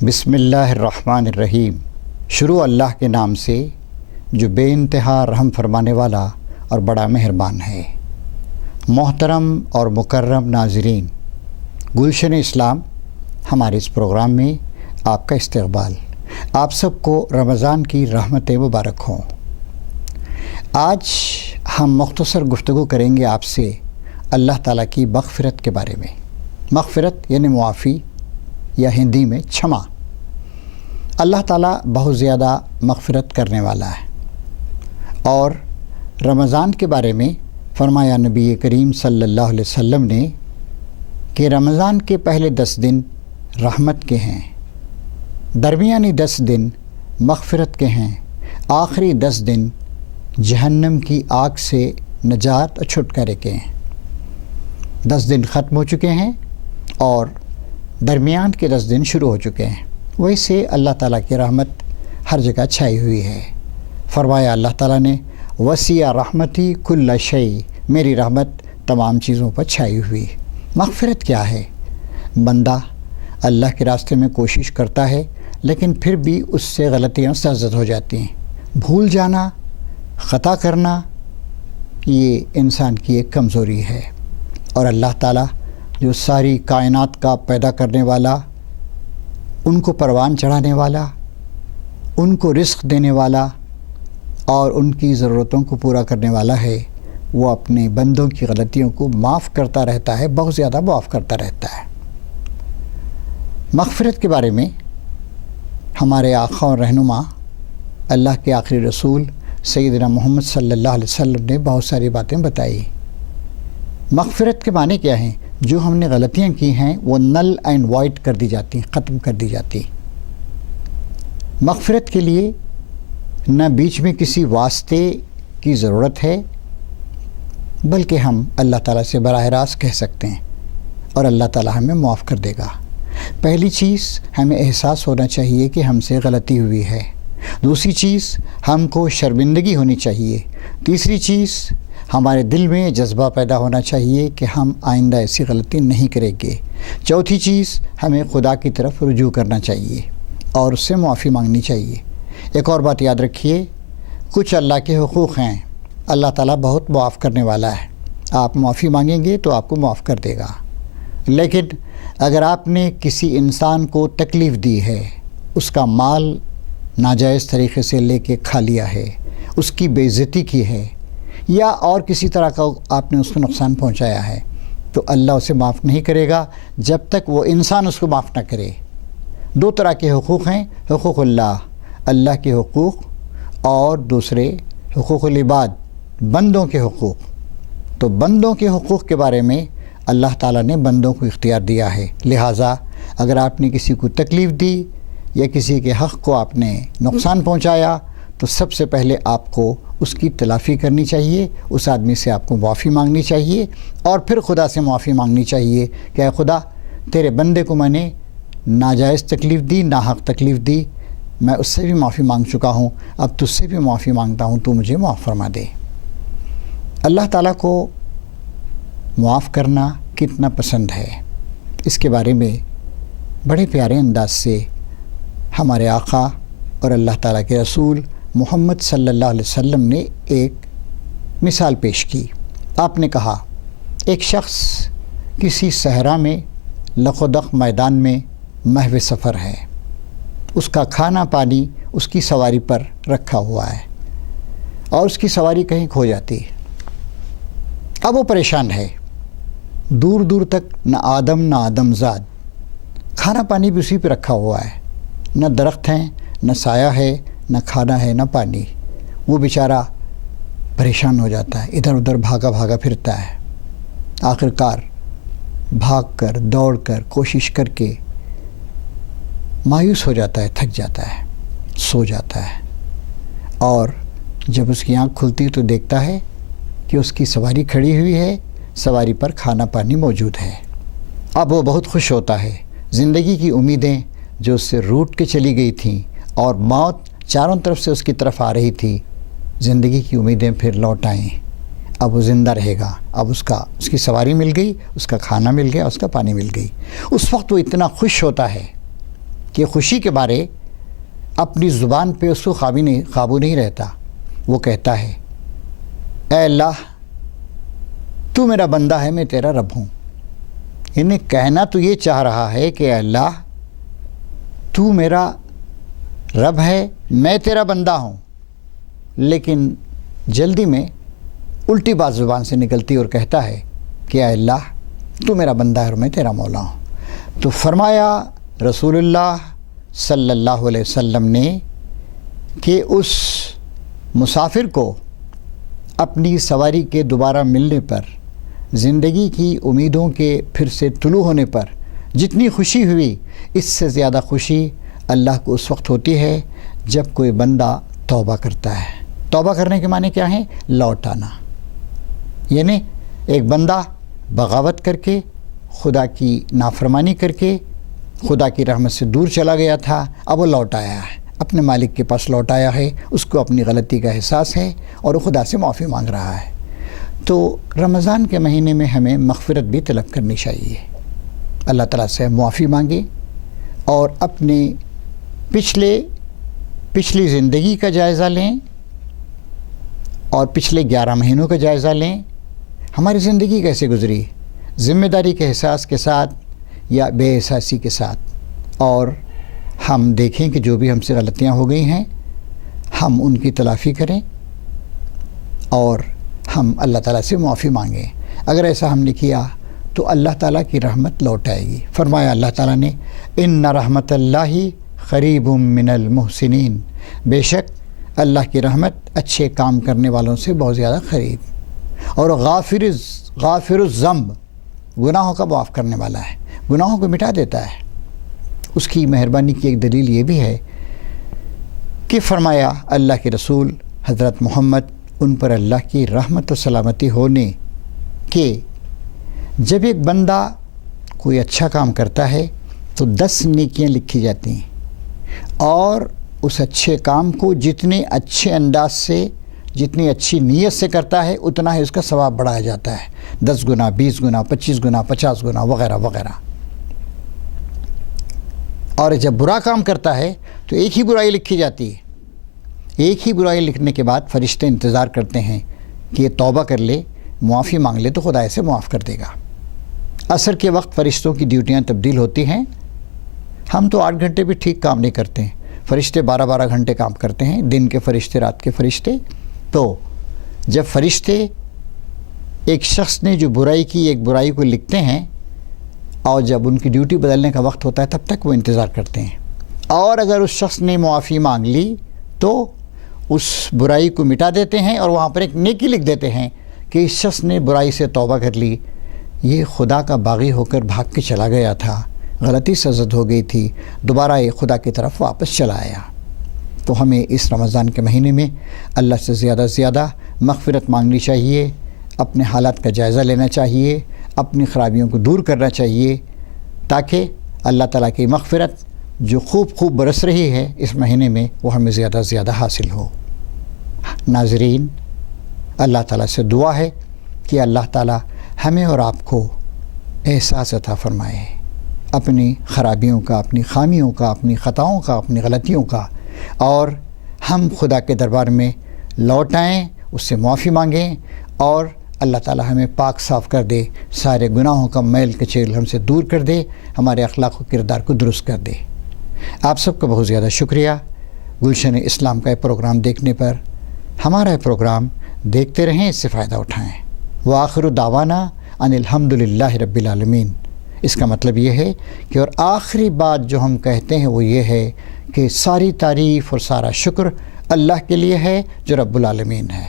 بسم اللہ الرحمن الرحیم۔ شروع اللہ کے نام سے جو بے انتہا رحم فرمانے والا اور بڑا مہربان ہے۔ محترم اور مکرم ناظرین، گلشن اسلام ہمارے اس پروگرام میں آپ کا استقبال۔ آپ سب کو رمضان کی رحمتیں مبارک ہوں۔ آج ہم مختصر گفتگو کریں گے آپ سے اللہ تعالیٰ کی مغفرت کے بارے میں۔ مغفرت یعنی معافی یا ہندی میں چھما۔ اللہ تعالیٰ بہت زیادہ مغفرت کرنے والا ہے، اور رمضان کے بارے میں فرمایا نبی کریم صلی اللہ علیہ وسلم نے کہ رمضان کے پہلے 10 دن رحمت کے ہیں، درمیانی 10 دن مغفرت کے ہیں، آخری 10 دن جہنم کی آگ سے نجات اور چھٹکارے کے ہیں۔ 10 دن ختم ہو چکے ہیں اور درمیان کے 10 دن شروع ہو چکے ہیں۔ ویسے اللہ تعالیٰ کی رحمت ہر جگہ چھائی ہوئی ہے۔ فرمایا اللہ تعالیٰ نے وسیع رحمتی کل شیء، میری رحمت تمام چیزوں پر چھائی ہوئی۔ مغفرت کیا ہے؟ بندہ اللہ کے راستے میں کوشش کرتا ہے لیکن پھر بھی اس سے غلطیاں سرزد ہو جاتی ہیں۔ بھول جانا، خطا کرنا، یہ انسان کی ایک کمزوری ہے، اور اللہ تعالیٰ جو ساری کائنات کا پیدا کرنے والا، ان کو پروان چڑھانے والا، ان کو رزق دینے والا اور ان کی ضرورتوں کو پورا کرنے والا ہے، وہ اپنے بندوں کی غلطیوں کو معاف کرتا رہتا ہے، بہت زیادہ معاف کرتا رہتا ہے۔ مغفرت کے بارے میں ہمارے آقا اور رہنما اللہ کے آخری رسول سیدنا محمد صلی اللہ علیہ وسلم نے بہت ساری باتیں بتائی۔ مغفرت کے معنی کیا ہیں؟ جو ہم نے غلطیاں کی ہیں وہ نل اینڈ وائڈ کر دی جاتی ہیں، ختم کر دی جاتی۔ مغفرت کے لیے نہ بیچ میں کسی واسطے کی ضرورت ہے، بلکہ ہم اللہ تعالیٰ سے براہ راست کہہ سکتے ہیں اور اللہ تعالیٰ ہمیں معاف کر دے گا۔ پہلی چیز، ہمیں احساس ہونا چاہیے کہ ہم سے غلطی ہوئی ہے۔ دوسری چیز، ہم کو شرمندگی ہونی چاہیے۔ تیسری چیز، ہمارے دل میں جذبہ پیدا ہونا چاہیے کہ ہم آئندہ ایسی غلطی نہیں کریں گے۔ چوتھی چیز، ہمیں خدا کی طرف رجوع کرنا چاہیے اور اس سے معافی مانگنی چاہیے۔ ایک اور بات یاد رکھیے، کچھ اللہ کے حقوق ہیں، اللہ تعالیٰ بہت معاف کرنے والا ہے، آپ معافی مانگیں گے تو آپ کو معاف کر دے گا۔ لیکن اگر آپ نے کسی انسان کو تکلیف دی ہے، اس کا مال ناجائز طریقے سے لے کے کھا لیا ہے، اس کی بے عزتی کی ہے، یا اور کسی طرح کا آپ نے اس کو نقصان پہنچایا ہے، تو اللہ اسے معاف نہیں کرے گا جب تک وہ انسان اس کو معاف نہ کرے۔ 2 طرح کے حقوق ہیں، حقوق اللہ کے حقوق، اور دوسرے حقوق العباد، بندوں کے حقوق۔ تو بندوں کے حقوق کے بارے میں اللہ تعالیٰ نے بندوں کو اختیار دیا ہے، لہٰذا اگر آپ نے کسی کو تکلیف دی یا کسی کے حق کو آپ نے نقصان پہنچایا تو سب سے پہلے آپ کو اس کی تلافی کرنی چاہیے، اس آدمی سے آپ کو معافی مانگنی چاہیے، اور پھر خدا سے معافی مانگنی چاہیے کہ اے خدا، تیرے بندے کو میں نے ناجائز تکلیف دی، ناحق تکلیف دی، میں اس سے بھی معافی مانگ چکا ہوں، اب تجھ سے بھی معافی مانگتا ہوں، تو مجھے معاف فرما دے۔ اللہ تعالیٰ کو معاف کرنا کتنا پسند ہے، اس کے بارے میں بڑے پیارے انداز سے ہمارے آقا اور اللہ تعالیٰ کے رسول محمد صلی اللہ علیہ وسلم نے ایک مثال پیش کی۔ آپ نے کہا، ایک شخص کسی صحرا میں لخودق میدان میں محو سفر ہے، اس کا کھانا پانی اس کی سواری پر رکھا ہوا ہے، اور اس کی سواری کہیں کھو جاتی ہے۔ اب وہ پریشان ہے، دور دور تک نہ آدم زاد، کھانا پانی بھی اسی پہ رکھا ہوا ہے، نہ درخت ہیں، نہ سایہ ہے، نہ کھانا ہے، نہ پانی۔ وہ بیچارہ پریشان ہو جاتا ہے، ادھر ادھر بھاگا پھرتا ہے، آخر کار بھاگ کر، دوڑ کر، کوشش کر کے مایوس ہو جاتا ہے، تھک جاتا ہے، سو جاتا ہے، اور جب اس کی آنکھ کھلتی تو دیکھتا ہے کہ اس کی سواری کھڑی ہوئی ہے، سواری پر کھانا پانی موجود ہے۔ اب وہ بہت خوش ہوتا ہے، زندگی کی امیدیں جو اس سے روٹ کے چلی گئی تھیں اور موت چاروں طرف سے اس کی طرف آ رہی تھی، زندگی کی امیدیں پھر لوٹ آئیں، اب وہ زندہ رہے گا، اب اس کی سواری مل گئی، اس کا کھانا مل گیا، اس کا پانی مل گئی۔ اس وقت وہ اتنا خوش ہوتا ہے کہ خوشی کے بارے اپنی زبان پہ اس کو قابو نہیں رہتا. وہ کہتا ہے اے اللہ تو میرا بندہ ہے، میں تیرا رب ہوں. انہیں کہنا تو یہ چاہ رہا ہے کہ اے اللہ تو میرا رب ہے، میں تیرا بندہ ہوں، لیکن جلدی میں الٹی بات زبان سے نکلتی اور کہتا ہے کہ اے اللہ تو میرا بندہ ہے اور میں تیرا مولا ہوں. تو فرمایا رسول اللہ صلی اللہ علیہ وسلم نے کہ اس مسافر کو اپنی سواری کے دوبارہ ملنے پر، زندگی کی امیدوں کے پھر سے طلوع ہونے پر جتنی خوشی ہوئی، اس سے زیادہ خوشی اللہ کو اس وقت ہوتی ہے جب کوئی بندہ توبہ کرتا ہے. توبہ کرنے کے معنی کیا ہیں؟ لوٹ آنا. یعنی ایک بندہ بغاوت کر کے، خدا کی نافرمانی کر کے، خدا کی رحمت سے دور چلا گیا تھا، اب وہ لوٹ آیا ہے، اپنے مالک کے پاس لوٹ آیا ہے، اس کو اپنی غلطی کا احساس ہے اور وہ خدا سے معافی مانگ رہا ہے. تو رمضان کے مہینے میں ہمیں مغفرت بھی طلب کرنی چاہیے. اللہ تعالیٰ سے معافی مانگیں اور اپنے پچھلی زندگی کا جائزہ لیں اور پچھلے 11 مہینوں کا جائزہ لیں. ہماری زندگی کیسے گزری، ذمہ داری کے احساس کے ساتھ یا بے احساسی کے ساتھ، اور ہم دیکھیں کہ جو بھی ہم سے غلطیاں ہو گئی ہیں ہم ان کی تلافی کریں اور ہم اللہ تعالیٰ سے معافی مانگیں. اگر ایسا ہم نے کیا تو اللہ تعالیٰ کی رحمت لوٹ آئے گی. فرمایا اللہ تعالیٰ نے ان رحمت اللہ قریب من المحسنین، بے شک اللہ کی رحمت اچھے کام کرنے والوں سے بہت زیادہ قریب. اور غافر الذنب، گناہوں کا معاف کرنے والا ہے، گناہوں کو مٹا دیتا ہے. اس کی مہربانی کی ایک دلیل یہ بھی ہے کہ فرمایا اللہ کے رسول حضرت محمد ان پر اللہ کی رحمت و سلامتی ہونے کہ جب ایک بندہ کوئی اچھا کام کرتا ہے تو 10 نیکیاں لکھی جاتی ہیں، اور اس اچھے کام کو جتنے اچھے انداز سے، جتنی اچھی نیت سے کرتا ہے اتنا ہی اس کا ثواب بڑھایا جاتا ہے، 10 گنا، 20 گنا، 25 گنا، 50 گنا وغیرہ وغیرہ. اور جب برا کام کرتا ہے تو ایک ہی برائی لکھی جاتی ہے. ایک ہی برائی لکھنے کے بعد فرشتے انتظار کرتے ہیں کہ یہ توبہ کر لے، معافی مانگ لے تو خدا اسے معاف کر دے گا. عصر کے وقت فرشتوں کی ڈیوٹیاں تبدیل ہوتی ہیں. ہم تو 8 گھنٹے بھی ٹھیک کام نہیں کرتے ہیں، فرشتے 12 گھنٹے کام کرتے ہیں، دن کے فرشتے، رات کے فرشتے. تو جب فرشتے ایک شخص نے جو برائی کی ایک برائی کو لکھتے ہیں اور جب ان کی ڈیوٹی بدلنے کا وقت ہوتا ہے تب تک وہ انتظار کرتے ہیں. اور اگر اس شخص نے معافی مانگ لی تو اس برائی کو مٹا دیتے ہیں اور وہاں پر ایک نیکی لکھ دیتے ہیں کہ اس شخص نے برائی سے توبہ کر لی، یہ خدا کا باغی ہو کر بھاگ کے چلا گیا تھا، غلطی سے زد ہو گئی تھی، دوبارہ یہ خدا کی طرف واپس چلا آیا. تو ہمیں اس رمضان کے مہینے میں اللہ سے زیادہ سے زیادہ مغفرت مانگنی چاہیے، اپنے حالات کا جائزہ لینا چاہیے، اپنی خرابیوں کو دور کرنا چاہیے تاکہ اللہ تعالیٰ کی مغفرت جو خوب برس رہی ہے اس مہینے میں وہ ہمیں زیادہ سے زیادہ حاصل ہو. ناظرین، اللہ تعالیٰ سے دعا ہے کہ اللہ تعالیٰ ہمیں اور آپ کو احساس عطا فرمائے اپنی خرابیوں کا، اپنی خامیوں کا، اپنی خطاؤں کا، اپنی غلطیوں کا، اور ہم خدا کے دربار میں لوٹ آئیں، اس سے معافی مانگیں اور اللہ تعالیٰ ہمیں پاک صاف کر دے، سارے گناہوں کا میل کچیل ہم سے دور کر دے، ہمارے اخلاق و کردار کو درست کر دے. آپ سب کا بہت زیادہ شکریہ گلشن اسلام کا یہ پروگرام دیکھنے پر. ہمارا یہ پروگرام دیکھتے رہیں، اس سے فائدہ اٹھائیں. وآخر دعوانا ان الحمدللہ رب العالمین. اس کا مطلب یہ ہے کہ اور آخری بات جو ہم کہتے ہیں وہ یہ ہے کہ ساری تعریف اور سارا شکر اللہ کے لیے ہے جو رب العالمین ہے.